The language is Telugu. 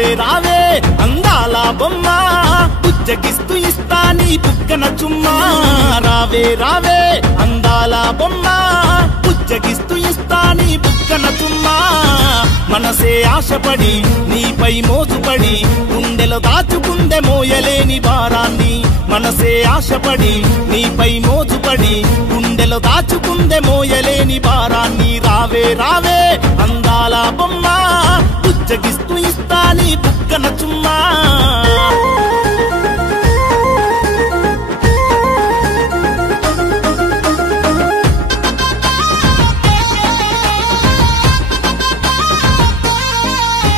రావే రావే అందాల బొమ్మ బుజ్జగిస్తూ ఇస్తా నీ బుగ్గన చుమ్మా రావే రావే అందాల బొమ్మ బుజ్జగిస్తూ ఇస్తా నీ బుగ్గన చుమ్మా మనసే ఆశపడి నీపై మోజుపడి గుండెలో దాచుకుందే మోయలేని భారాన్ని మనసే ఆశపడి నీపై మోజుపడి గుండెలో దాచుకుందే మోయలేని భారాన్ని రావే రావే అందాల బొమ్మ